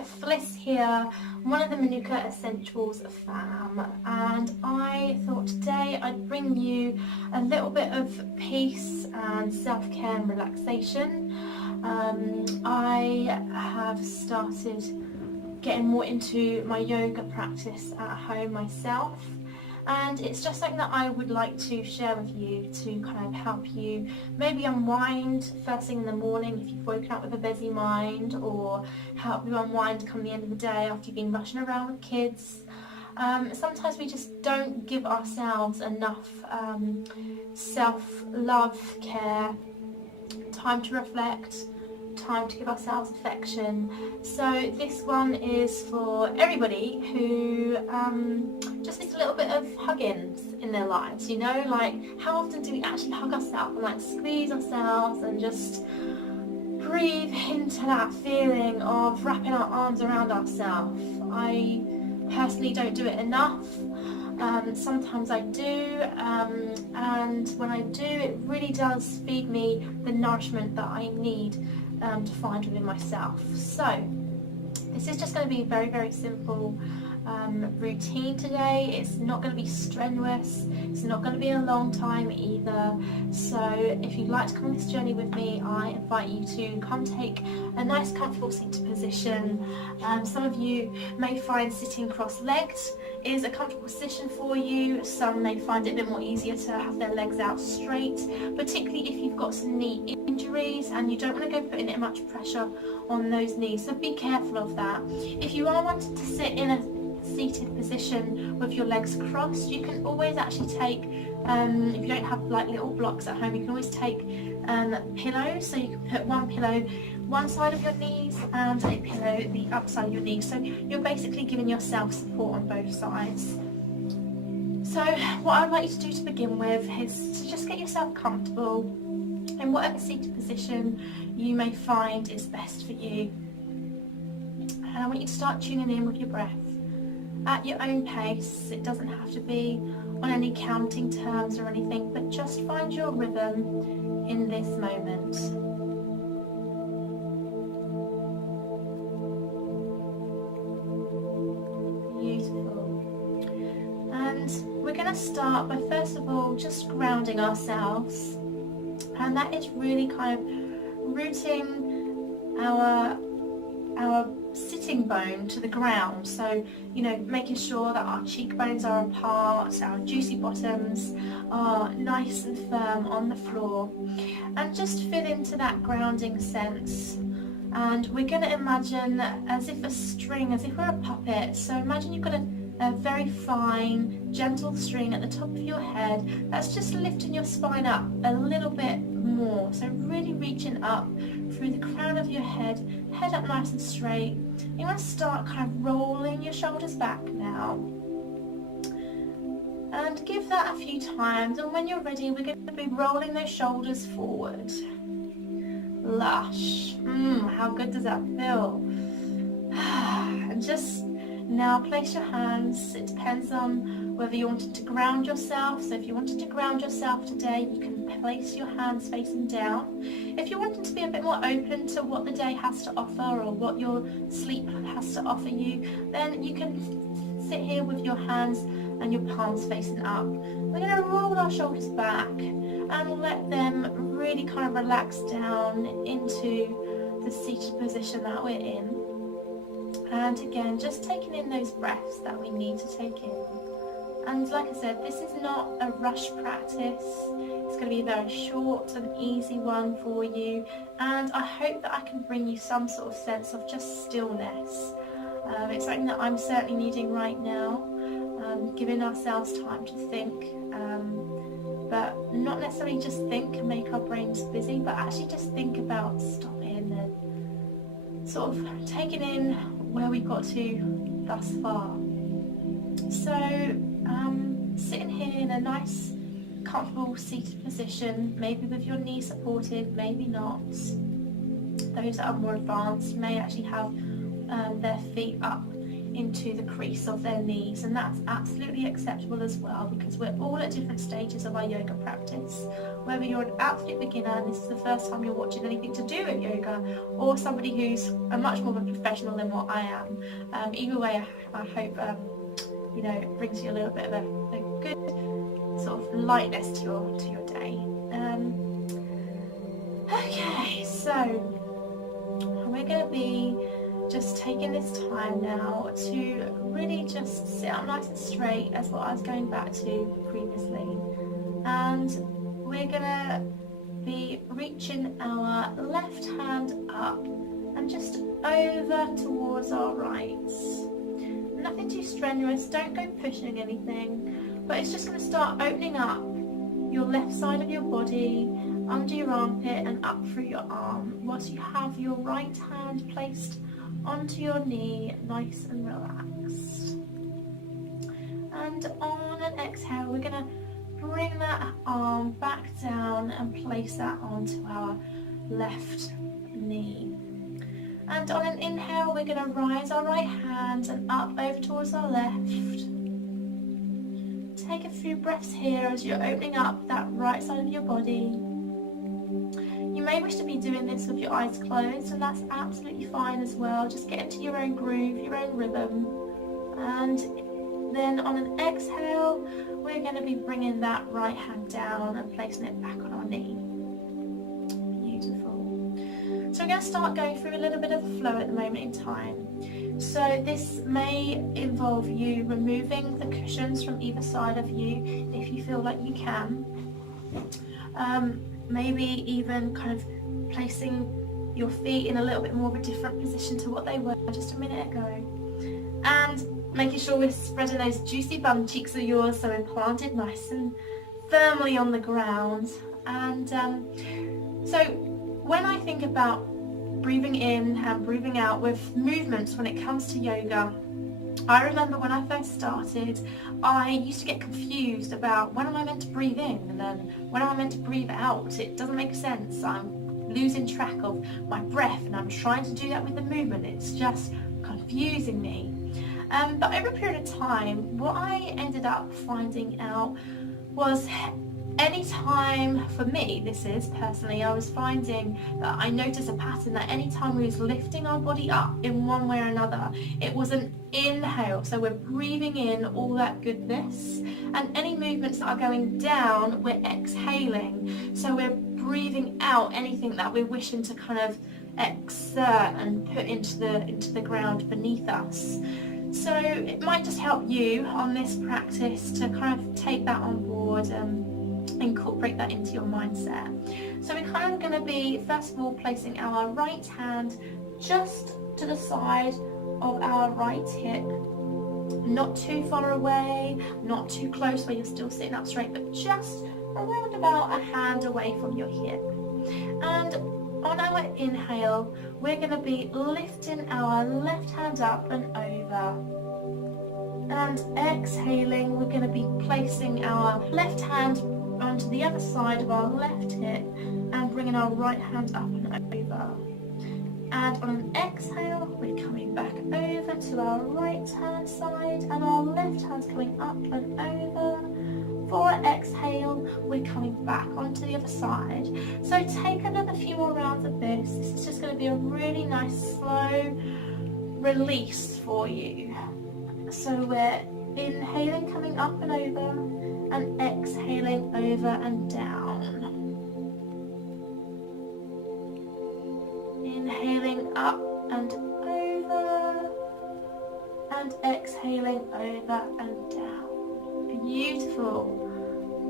Fliss here, one of the Mānuka Essentials fam, and I thought today I'd bring you a little bit of peace and self-care and relaxation. I have started getting more into my yoga practice at home myself, and it's just something that I would like to share with you to kind of help you maybe unwind first thing in the morning if you've woken up with a busy mind, or help you unwind come the end of the day after you've been rushing around with kids. Sometimes we just don't give ourselves enough self-love, care, time to reflect, time to give ourselves affection. So this one is for everybody who just needs a little bit of hugging in their lives, you know, like how often do we actually hug ourselves and like squeeze ourselves and just breathe into that feeling of wrapping our arms around ourselves. I personally don't do it enough. Sometimes I do, and when I do, it really does feed me the nourishment that I need to find within myself. So this is just going to be a very, very simple routine today. It's not going to be strenuous, it's not going to be a long time either. So if you'd like to come on this journey with me, I invite you to come take a nice comfortable seated position. Some of you may find sitting cross-legged is a comfortable position for you. Some may find it a bit more easier to have their legs out straight, particularly if you've got some knee injuries and you don't want to go putting it much pressure on those knees, so be careful of that. If you are wanting to sit in a seated position with your legs crossed, you can always actually take, if you don't have like little blocks at home, you can always take pillows, so you can put one pillow one side of your knees and a pillow the other side of your knees, so you're basically giving yourself support on both sides. So what I would like you to do to begin with is to just get yourself comfortable in whatever seated position you may find is best for you, and I want you to start tuning in with your breath at your own pace. It doesn't have to be on any counting terms or anything, but just find your rhythm in this moment. Beautiful. And we're going to start by first of all just grounding ourselves, and that is really kind of rooting our sitting bone to the ground. So, you know, making sure that our cheekbones are apart, our juicy bottoms are nice and firm on the floor, and just feel into that grounding sense. And we're going to imagine as if a string, as if we're a puppet. So imagine you've got a very fine, gentle string at the top of your head that's just lifting your spine up a little bit more. So really reaching up through the crown of your head up nice and straight. You want to start kind of rolling your shoulders back now. And give that a few times, and when you're ready, we're going to be rolling those shoulders forward. Lush. How good does that feel? And just now place your hands. It depends on whether you wanted to ground yourself. So if you wanted to ground yourself today, you can place your hands facing down. If you wanted to be a bit more open to what the day has to offer or what your sleep has to offer you, then you can sit here with your hands and your palms facing up. We're going to roll our shoulders back and let them really kind of relax down into the seated position that we're in. And again, just taking in those breaths that we need to take in. And like I said, this is not a rush practice. It's going to be a very short and easy one for you. And I hope that I can bring you some sort of sense of just stillness. It's something that I'm certainly needing right now. Giving ourselves time to think. But not necessarily just think and make our brains busy, but actually just think about stopping and sort of taking in where we got to thus far. So sitting here in a nice comfortable seated position, maybe with your knees supported, maybe not. Those that are more advanced may actually have their feet up into the crease of their knees, and that's absolutely acceptable as well, because we're all at different stages of our yoga practice. Whether you're an absolute beginner and this is the first time you're watching anything to do with yoga, or somebody who's a much more of a professional than what I am, either way I hope you know, it brings you a little bit of a good sort of lightness to your day. Okay, so we're going to be just taking this time now to really just sit up nice and straight, as what I was going back to previously, and we're going to be reaching our left hand up and just over towards our right. Nothing too strenuous, don't go pushing anything, but it's just going to start opening up your left side of your body, under your armpit and up through your arm, whilst you have your right hand placed onto your knee, nice and relaxed. And on an exhale, we're going to bring that arm back down and place that onto our left knee. And on an inhale, we're going to rise our right hand and up over towards our left. Take a few breaths here as you're opening up that right side of your body. You may wish to be doing this with your eyes closed, and that's absolutely fine as well. Just get into your own groove, your own rhythm. And then on an exhale, we're going to be bringing that right hand down and placing it back on our knee. Beautiful. So we're going to start going through a little bit of a flow at the moment in time. So this may involve you removing the cushions from either side of you if you feel like you can. Maybe even kind of placing your feet in a little bit more of a different position to what they were just a minute ago. And making sure we're spreading those juicy bum cheeks of yours so we're planted nice and firmly on the ground. And so when I think about breathing in and breathing out with movements when it comes to yoga, I remember when I first started, I used to get confused about when am I meant to breathe in and then when am I meant to breathe out. It doesn't make sense. I'm losing track of my breath and I'm trying to do that with the movement. It's just confusing me. But over a period of time, what I ended up finding out was any time, for me this is personally, I was finding that I noticed a pattern that any time we was lifting our body up in one way or another, it was an inhale, so we're breathing in all that goodness, and any movements that are going down, we're exhaling, so we're breathing out anything that we're wishing to kind of exert and put into the ground beneath us. So it might just help you on this practice to kind of take that on board and incorporate that into your mindset. So we're kind of going to be, first of all, placing our right hand just to the side of our right hip, not too far away, not too close where you're still sitting up straight, but just around about a hand away from your hip. And on our inhale, we're going to be lifting our left hand up and over. And exhaling, we're going to be placing our left hand onto the other side of our left hip and bringing our right hand up and over. And on an exhale, we're coming back over to our right hand side and our left hand's coming up and over. For an exhale, we're coming back onto the other side. So take another few more rounds of this. This is just going to be a really nice slow release for you. So we're inhaling, coming up and over, and exhaling over and down. Inhaling up and over, and exhaling over and down. Beautiful.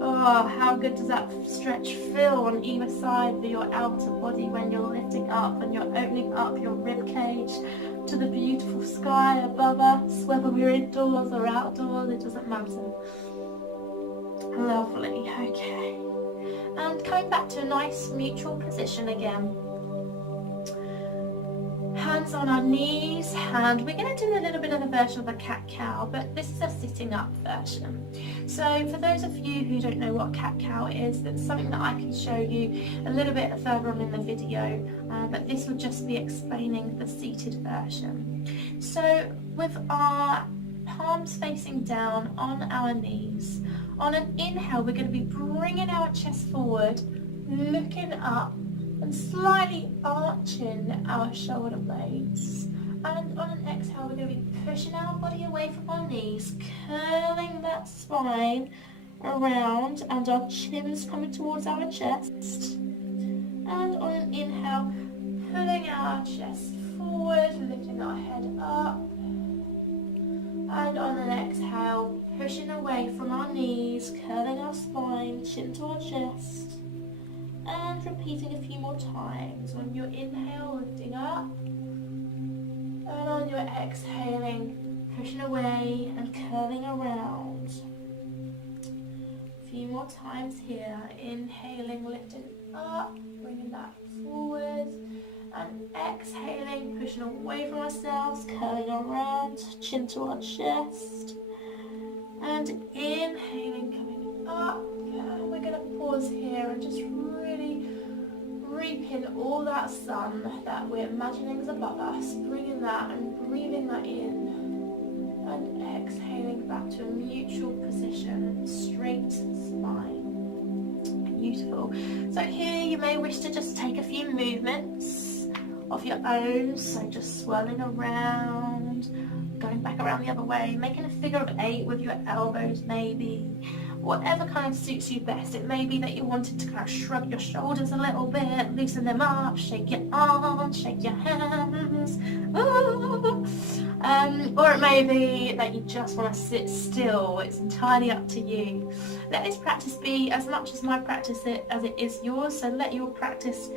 Oh, how good does that stretch feel on either side of your outer body when you're lifting up and you're opening up your rib cage to the beautiful sky above us, whether we're indoors or outdoors, it doesn't matter. Lovely, okay. And coming back to a nice neutral position again. And hands on our knees, and we're going to do a little bit of a version of a cat-cow, but this is a sitting up version. So for those of you who don't know what cat-cow is, that's something that I can show you a little bit further on in the video, but this will just be explaining the seated version. So with our palms facing down on our knees, on an inhale we're going to be bringing our chest forward, looking up and slightly arching our shoulder blades, and on an exhale we're going to be pushing our body away from our knees, curling that spine around and our chin's coming towards our chest, and on an inhale pulling our chest forward, lifting our head up, and on an exhale pushing away from our knees, curling our spine, chin to our chest, and repeating a few more times. On your inhale, lifting up, and on your exhaling, pushing away and curling around. A few more times here. Inhaling, lifting up, bringing that forward, and exhaling, pushing away from ourselves, curling around, chin to our chest, and inhaling, coming up. And we're going to pause here and just really reap in all that sun that we're imagining is above us, bringing that and breathing that in, and exhaling back to a neutral position, straight spine. Beautiful. So here you may wish to just take a few movements of your own, so just swirling around, going back around the other way, making a figure of 8 with your elbows maybe, whatever kind of suits you best. It may be that you wanted to kind of shrug your shoulders a little bit, loosen them up, shake your arms, shake your hands, or it may be that you just want to sit still. It's entirely up to you. Let this practice be as much as my practice as it is yours, so let your practice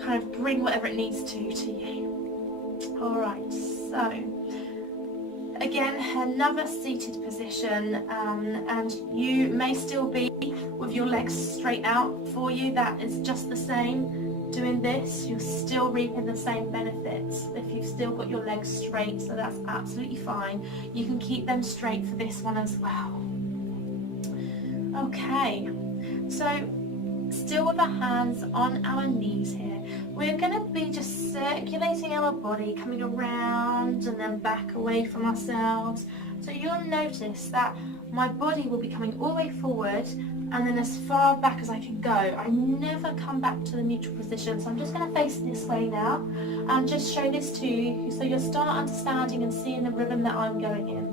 kind of bring whatever it needs to you. Alright, so again, another seated position, and you may still be with your legs straight out for you. That is just the same. Doing this, you're still reaping the same benefits if you've still got your legs straight, so that's absolutely fine. You can keep them straight for this one as well. Okay, so still with our hands on our knees here, we're going to be just circulating our body, coming around and then back away from ourselves. So you'll notice that my body will be coming all the way forward and then as far back as I can go. I never come back to the neutral position, so I'm just going to face this way now and just show this to you so you'll start understanding and seeing the rhythm that I'm going in.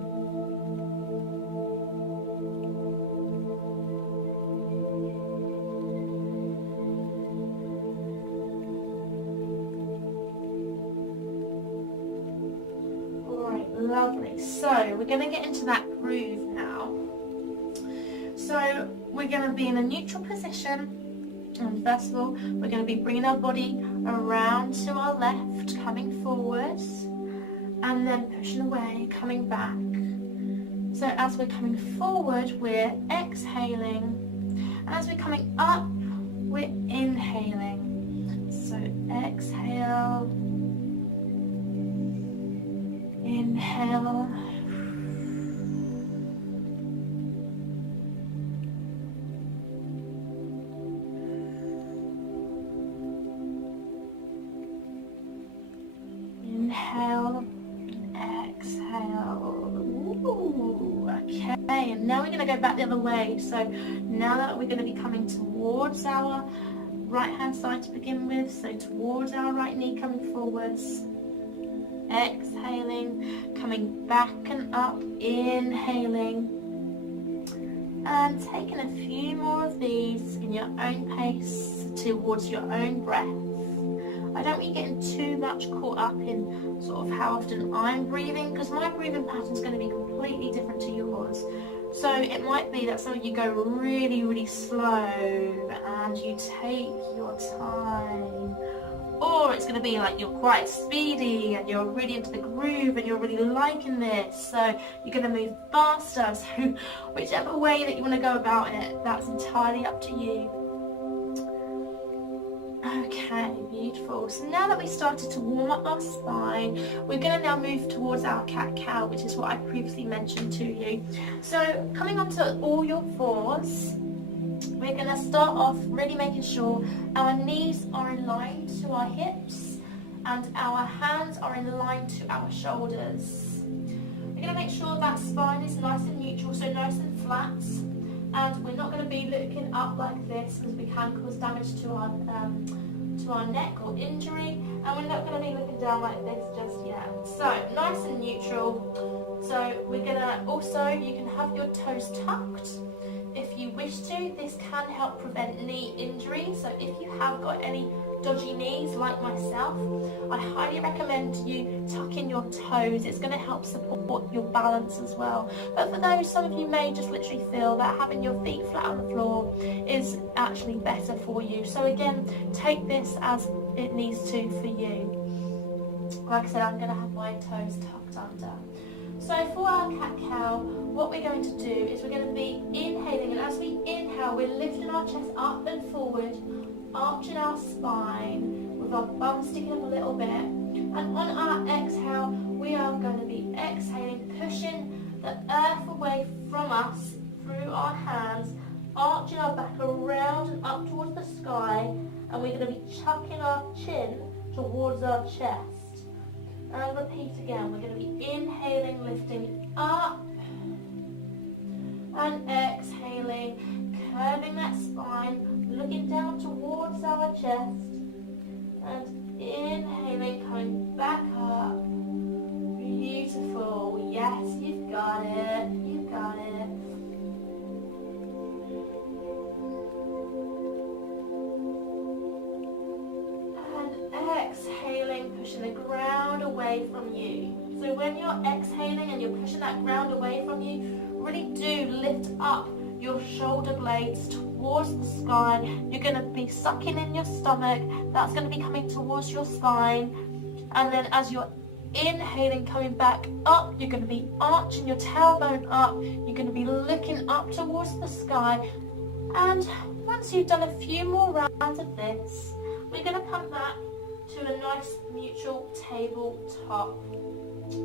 Lovely. So we're going to get into that groove now. So we're going to be in a neutral position, and first of all we're going to be bringing our body around to our left, coming forwards, and then pushing away, coming back. So as we're coming forward we're exhaling, and as we're coming up we're inhaling. So exhale, inhale, inhale, exhale. Ooh, okay, and now we're going to go back the other way. So now that we're going to be coming towards our right hand side to begin with, so towards our right knee, coming forwards, exhaling, coming back and up, inhaling, and taking a few more of these in your own pace towards your own breath. I don't want you getting too much caught up in sort of how often I'm breathing, because my breathing pattern is going to be completely different to yours. So it might be that some of you go really, really slow and you take your time. Or it's going to be like you're quite speedy and you're really into the groove and you're really liking this, so you're going to move faster. So whichever way that you want to go about it, that's entirely up to you. Okay, beautiful. So now that we started to warm up our spine, we're going to now move towards our cat-cow, which is what I previously mentioned to you. So coming onto all your fours, we're going to start off really making sure our knees are in line to our hips and our hands are in line to our shoulders. We're going to make sure that spine is nice and neutral, so nice and flat. And we're not going to be looking up like this because we can cause damage to our neck or injury, and we're not going to be looking down like this just yet. So nice and neutral. So we're going to also, you can have your toes tucked if you wish to. This can help prevent knee injury, so if you have got any dodgy knees like myself, I highly recommend you tuck in your toes. It's going to help support your balance as well. But for those, some of you may just literally feel that having your feet flat on the floor is actually better for you. So again, take this as it needs to for you. Like I said, I'm going to have my toes tucked under. So for our cat-cow, what we're going to do is we're going to be inhaling, and as we inhale, we're lifting our chest up and forward, arching our spine with our bum sticking up a little bit, and on our exhale we are going to be exhaling, pushing the earth away from us through our hands, arching our back around and up towards the sky, and we're going to be chucking our chin towards our chest. And repeat again, we're going to be inhaling, lifting up, and exhaling, curving that spine, looking down towards our chest, and inhaling, coming back up. Beautiful. Yes, you've got it. You've got it. And exhaling, pushing the ground away from you. So when you're exhaling and you're pushing that ground away from you, really do lift up your shoulder blades towards the sky. You're going to be sucking in your stomach. That's going to be coming towards your spine. And then as you're inhaling, coming back up, you're going to be arching your tailbone up. You're going to be looking up towards the sky. And once you've done a few more rounds of this, we're going to come back to a nice neutral tabletop.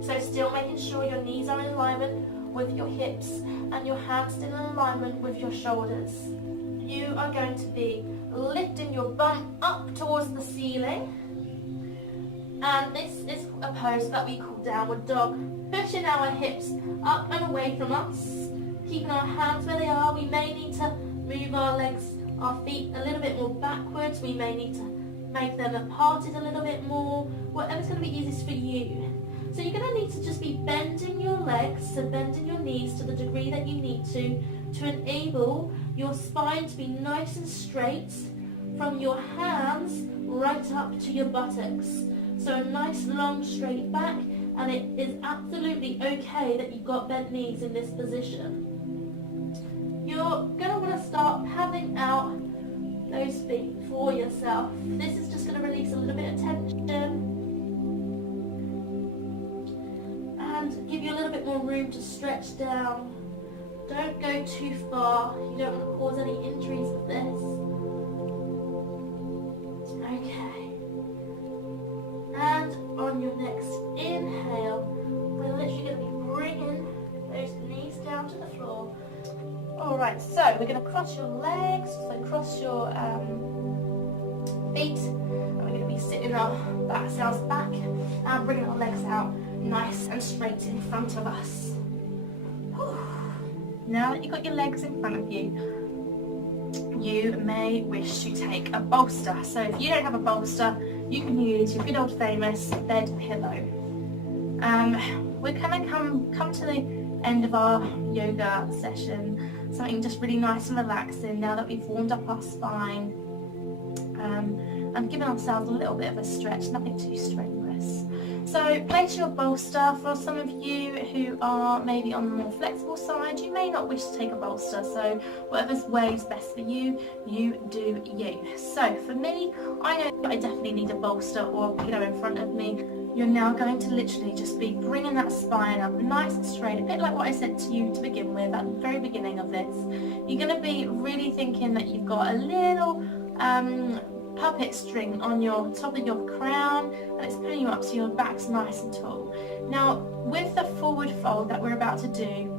So still making sure your knees are in alignment with your hips and your hands still in alignment with your shoulders. You are going to be lifting your bum up towards the ceiling. And this is a pose that we call downward dog. Pushing our hips up and away from us. Keeping our hands where they are. We may need to move our legs, our feet a little bit more backwards. We may need to make them parted a little bit more. Whatever's going to be easiest for you. So you're going to need to just be bending your legs, so bending your knees to the degree that you need to enable your spine to be nice and straight from your hands right up to your buttocks. So a nice long straight back, and it is absolutely okay that you've got bent knees in this position. You're going to want to start paddling out those feet for yourself. This is just going to release a little bit of tension and give you a little bit more room to stretch down. Don't go too far. You don't want to cause any injuries with this. Okay. And on your next inhale, we're literally going to be bringing those knees down to the floor. Alright, so we're going to cross your legs, so cross your feet, and we're going to be sitting our back ourselves back and bringing our legs out nice and straight in front of us. Whew. Now that you've got your legs in front of you, you may wish to take a bolster. So if you don't have a bolster, you can use your good old famous bed pillow. We're going to come to the end of our yoga session, something just really nice and relaxing now that we've warmed up our spine and given ourselves a little bit of a stretch, nothing too strenuous. So place your bolster. For some of you who are maybe on the more flexible side, you may not wish to take a bolster, so whatever way is best for you, you do you. So for me, I know I definitely need a bolster or a pillow in front of me. You're now going to literally just be bringing that spine up nice and straight, a bit like what I said to you to begin with at the very beginning of this. You're going to be really thinking that you've got a little puppet string on your top of your crown, and it's pulling you up so your back's nice and tall. Now, with the forward fold that we're about to do,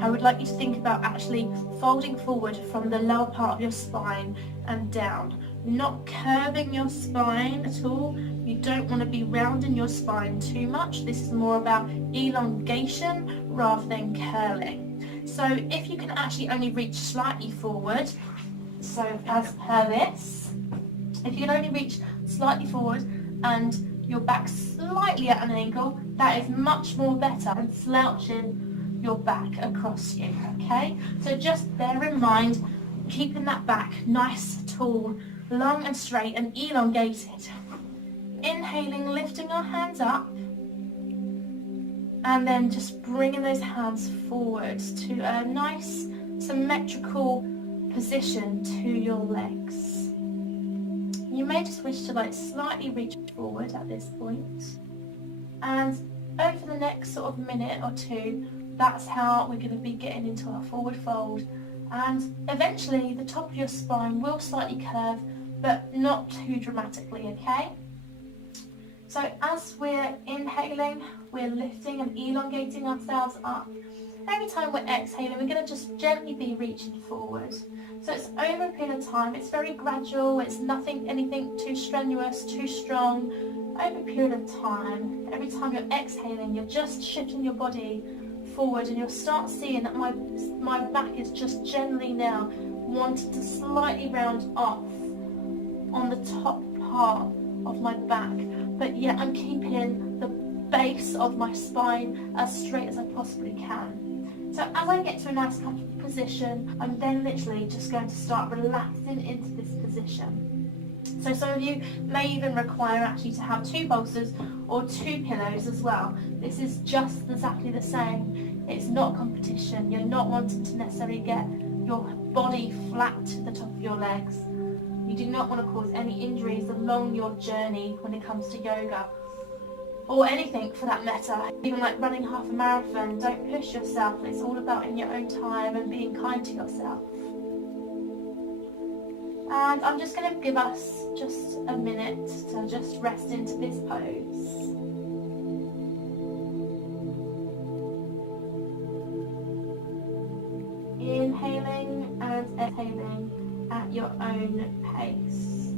I would like you to think about actually folding forward from the lower part of your spine and down, not curving your spine at all. You don't want to be rounding your spine too much. This is more about elongation rather than curling. So if you can actually only reach slightly forward, so as per this, if you can only reach slightly forward and your back slightly at an angle, that is much more better than slouching your back across you, okay? So just bear in mind, keeping that back nice, tall, long and straight and elongated. Inhaling, lifting your hands up, and then just bringing those hands forward to a nice symmetrical position to your legs. You may just wish to slightly reach forward at this point, and over the next sort of minute or two, that's how we're going to be getting into our forward fold, and eventually the top of your spine will slightly curve, but not too dramatically, okay? So as we're inhaling, we're lifting and elongating ourselves up. Every time we're exhaling, we're going to just gently be reaching forward. So it's over a period of time, it's very gradual, it's anything too strenuous, too strong. Over a period of time, every time you're exhaling, you're just shifting your body forward, and you'll start seeing that my back is just gently now wanting to slightly round off on the top part of my back, but yet I'm keeping the base of my spine as straight as I possibly can. So as I get to a nice comfortable position, I'm then literally just going to start relaxing into this position. So some of you may even require actually to have 2 bolsters or 2 pillows as well. This is just exactly the same. It's not competition. You're not wanting to necessarily get your body flat to the top of your legs. You do not want to cause any injuries along your journey when it comes to yoga, or anything for that matter. Even like running half a marathon, don't push yourself. It's all about in your own time and being kind to yourself. And I'm just going to give us just a minute to just rest into this pose. Inhaling and exhaling at your own pace.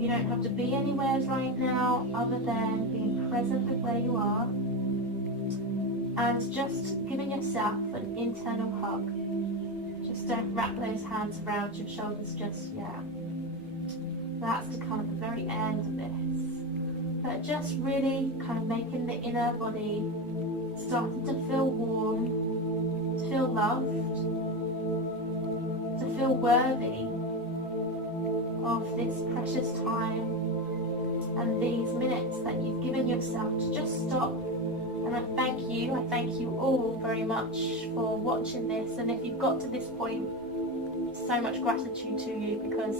You don't have to be anywhere right now other than being present with where you are and just giving yourself an internal hug. Just don't wrap those hands around your shoulders just yet. That's to come at the very end of this. But just really kind of making the inner body starting to feel warm, to feel loved, to feel worthy of this precious time and these minutes that you've given yourself to just stop. And I thank you all very much for watching this, and if you've got to this point, so much gratitude to you, because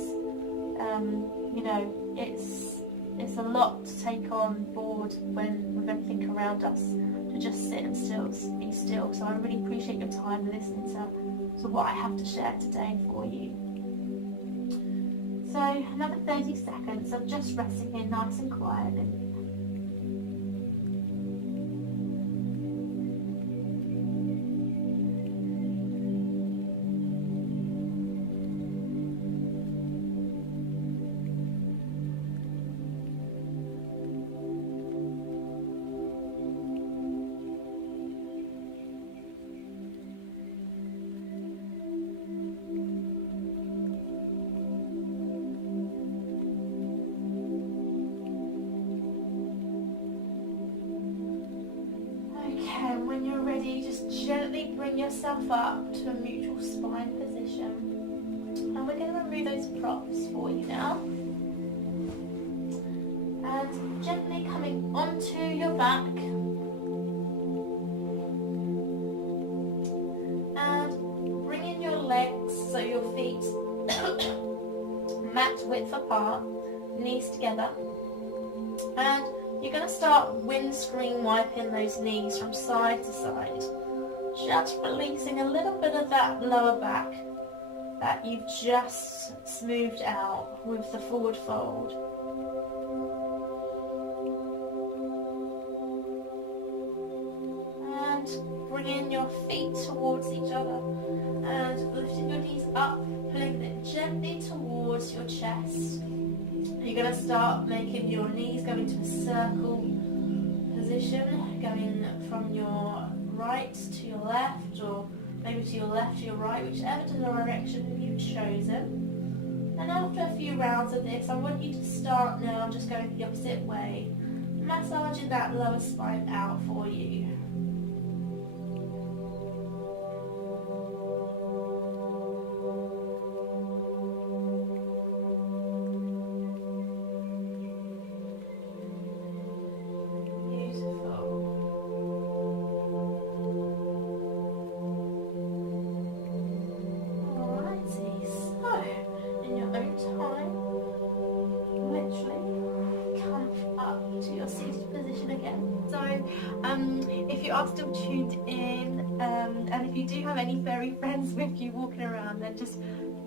you know, it's a lot to take on board with everything around us, to just sit and be still. So I really appreciate your time listening to what I have to share today for you. So another 30 seconds of just resting here nice and quietly. When you're ready, just gently bring yourself up to a neutral spine position. And we're going to remove those props for you now. And gently coming onto your back. And bringing your legs so your feet mat width apart, knees together. And you're going to start windscreen wiping those knees from side to side, just releasing a little bit of that lower back that you've just smoothed out with the forward fold. And bringing your feet towards each other and lifting your knees up, pulling it gently towards your chest. You're going to start making your knees go into a circle position, going from your right to your left, or maybe to your left to your right, whichever direction you've chosen. And after a few rounds of this, I want you to start now just going the opposite way, massaging that lower spine out for you. If you are still tuned in, and if you do have any furry friends with you walking around, then just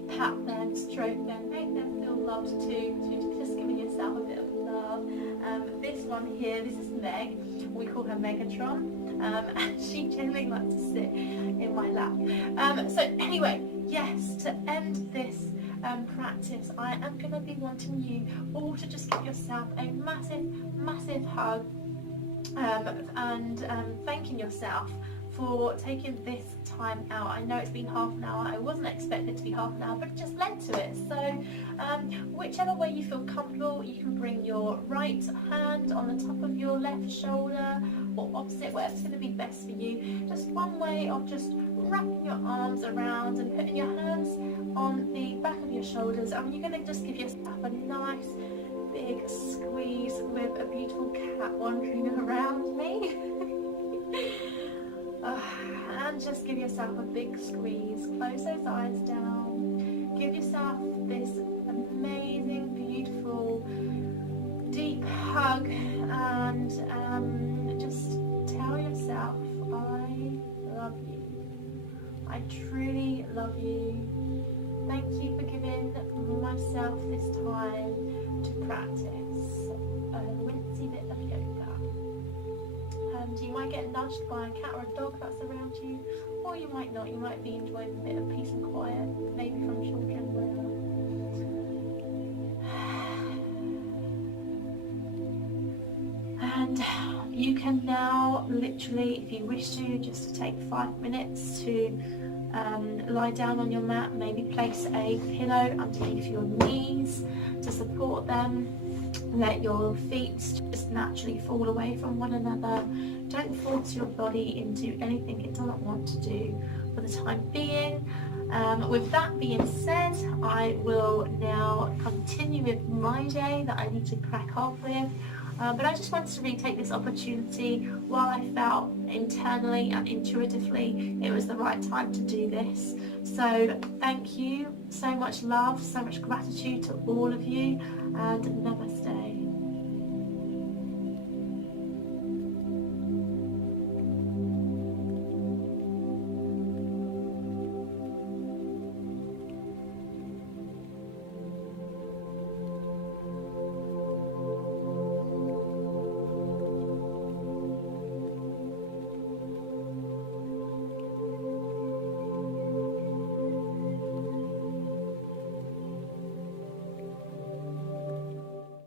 pat them, stroke them, make them feel loved too, just giving yourself a bit of love. This one here, this is Meg, we call her Megatron, and she generally likes to sit in my lap. So anyway, yes, to end this practice, I am going to be wanting you all to just give yourself a massive hug, and thanking yourself for taking this time out. I know it's been half an hour. I wasn't expecting it to be half an hour, but it just led to it. So whichever way you feel comfortable, you can bring your right hand on the top of your left shoulder, or opposite, whatever's going to be best for you. Just one way of just wrapping your arms around and putting your hands on the back of your shoulders, and you're going to just give yourself a nice big squeeze with a beautiful cat wandering around me. And just give yourself a big squeeze. Close those eyes down. Give yourself this amazing, beautiful, deep hug, and just tell yourself, I love you. I truly love you. Thank you for giving myself this time to practice a wincy bit of yoga. And you might get nudged by a cat or a dog that's around you, or you might not. You might be enjoying a bit of peace and quiet, maybe from children, wherever. And you can now literally, if you wish to, just to take 5 minutes to lie down on your mat, maybe place a pillow underneath your knees to support them. Let your feet just naturally fall away from one another. Don't force your body into anything it doesn't want to do for the time being. With that being said, I will now continue with my day that I need to crack off with. But I just wanted to really take this opportunity while I felt internally and intuitively it was the right time to do this. So thank you, so much love, so much gratitude to all of you, and namaste.